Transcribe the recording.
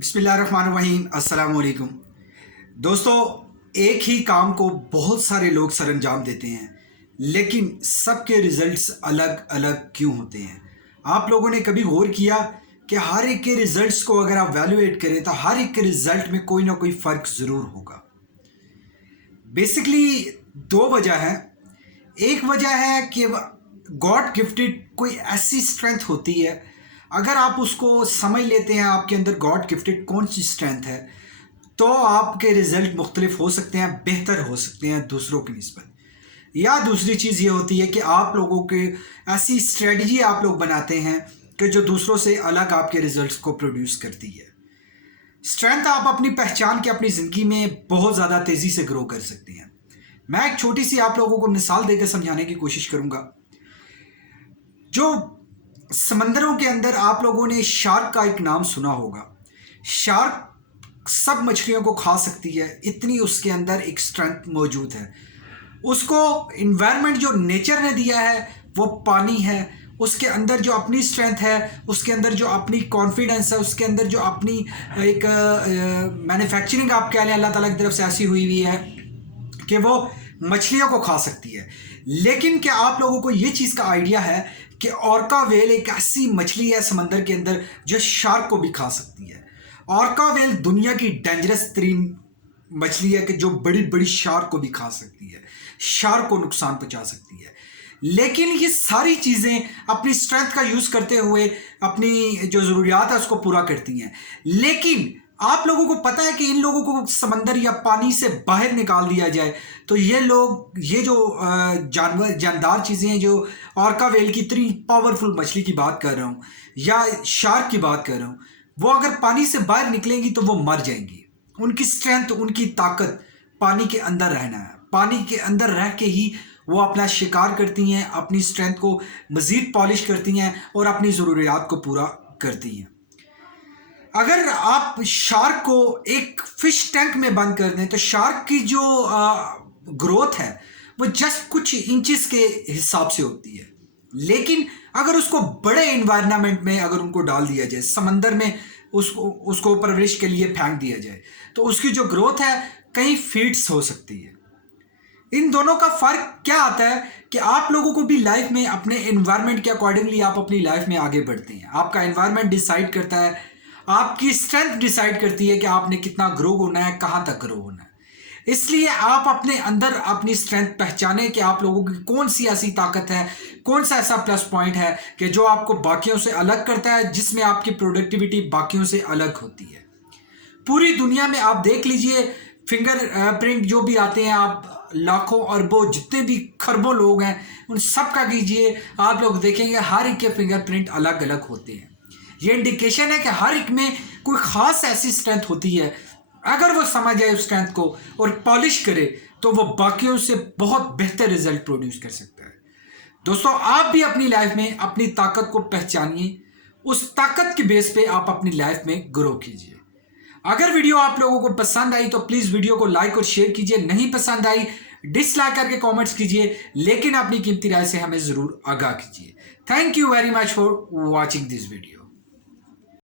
बिस्मिल्लाहिर्रहमानिर्रहीम। अस्सलाम वालेकुम दोस्तों। एक ही काम को बहुत सारे लोग सरअंजाम देते हैं, लेकिन सबके रिजल्ट्स अलग अलग क्यों होते हैं? आप लोगों ने कभी गौर किया कि हर एक के रिजल्ट्स को अगर आप वैल्यूएट करें तो हर एक के रिजल्ट में कोई ना कोई फ़र्क ज़रूर होगा। बेसिकली दो वजह हैं। एक वजह है कि गॉड गिफ्टेड कोई ऐसी स्ट्रेंथ होती है, अगर आप उसको समझ लेते हैं आपके अंदर गॉड गिफ्टेड कौन सी स्ट्रेंथ है, तो आपके रिज़ल्ट मुख्तलिफ हो सकते हैं, बेहतर हो सकते हैं दूसरों की निस्बत। या दूसरी चीज़ ये होती है कि आप लोगों के ऐसी स्ट्रेटजी आप लोग बनाते हैं कि जो दूसरों से अलग आपके रिजल्ट्स को प्रोड्यूस करती है। स्ट्रेंथ आप अपनी पहचान के अपनी ज़िंदगी में बहुत ज़्यादा तेज़ी से ग्रो कर सकते हैं। मैं एक छोटी सी आप लोगों को मिसाल देकर समझाने की कोशिश करूँगा। जो समंदरों के अंदर आप लोगों ने शार्क का एक नाम सुना होगा। शार्क सब मछलियों को खा सकती है, इतनी उसके अंदर एक स्ट्रेंथ मौजूद है। उसको इन्वायरमेंट जो नेचर ने दिया है वो पानी है, उसके अंदर जो अपनी स्ट्रेंथ है, उसके अंदर जो अपनी कॉन्फिडेंस है, उसके अंदर जो अपनी एक मैन्युफैक्चरिंग आप कह लें अल्लाह ताला की तरफ से ऐसी हुई हुई है कि वो मछलियों को खा सकती है। लेकिन क्या आप लोगों को ये चीज़ का आइडिया है कि ऑर्का वेल एक ऐसी मछली है समंदर के अंदर जो शार्क को भी खा सकती है? ऑर्का वेल दुनिया की डेंजरस तरीन मछली है कि जो बड़ी बड़ी शार्क को भी खा सकती है, शार्क को नुकसान पहुंचा सकती है। लेकिन ये सारी चीज़ें अपनी स्ट्रेंथ का यूज़ करते हुए अपनी जो ज़रूरियात है उसको पूरा करती हैं। लेकिन आप लोगों को पता है कि इन लोगों को समंदर या पानी से बाहर निकाल दिया जाए तो ये लोग, ये जो जानदार चीज़ें हैं, जो ऑर्का वेल की इतनी पावरफुल मछली की बात कर रहा हूँ या शार्क की बात कर रहा हूँ, वो अगर पानी से बाहर निकलेंगी तो वो मर जाएंगी। उनकी स्ट्रेंथ, उनकी ताकत पानी के अंदर रहना है। पानी के अंदर रह के ही वो अपना शिकार करती हैं, अपनी स्ट्रेंथ को मज़ीद पॉलिश करती हैं और अपनी ज़रूरियात को पूरा करती हैं। अगर आप शार्क को एक फिश टैंक में बंद कर दें तो शार्क की जो ग्रोथ है वो जस्ट कुछ इंचेस के हिसाब से होती है। लेकिन अगर उसको बड़े इन्वायरमेंट में अगर उनको डाल दिया जाए, समंदर में उसको परवरिश के लिए फेंक दिया जाए, तो उसकी जो ग्रोथ है कई फीट्स हो सकती है। इन दोनों का फ़र्क क्या आता है कि आप लोगों को भी लाइफ में अपने एनवायरनमेंट के अकॉर्डिंगली आप अपनी लाइफ में आगे बढ़ते हैं। आपका एनवायरनमेंट डिसाइड करता है, आपकी स्ट्रेंथ डिसाइड करती है कि आपने कितना ग्रो होना है, कहाँ तक ग्रो होना है। इसलिए आप अपने अंदर अपनी स्ट्रेंथ पहचाने कि आप लोगों की कौन सी ऐसी ताकत है, कौन सा ऐसा प्लस पॉइंट है कि जो आपको बाकियों से अलग करता है, जिसमें आपकी प्रोडक्टिविटी बाकियों से अलग होती है। पूरी दुनिया में आप देख लीजिए, फिंगर प्रिंट जो भी आते हैं, आप लाखों अरबों जितने भी खरबों लोग हैं उन सब का कीजिए, आप लोग देखेंगे हर एक के फिंगरप्रिंट अलग अलग होते हैं। ये इंडिकेशन है कि हर एक में कोई ख़ास ऐसी स्ट्रेंथ होती है। अगर वो समझ जाए उस स्ट्रेंथ को और पॉलिश करे तो वो बाकियों से बहुत बेहतर रिजल्ट प्रोड्यूस कर सकता है। दोस्तों, आप भी अपनी लाइफ में अपनी ताकत को पहचानिए, उस ताकत के बेस पे आप अपनी लाइफ में ग्रो कीजिए। अगर वीडियो आप लोगों को पसंद आई तो प्लीज़ वीडियो को लाइक और शेयर कीजिए। नहीं पसंद आई डिसलाइक करके कमेंट्स कीजिए, लेकिन अपनी कीमती राय से हमें ज़रूर आगाह कीजिए। Thank you very much for watching this video.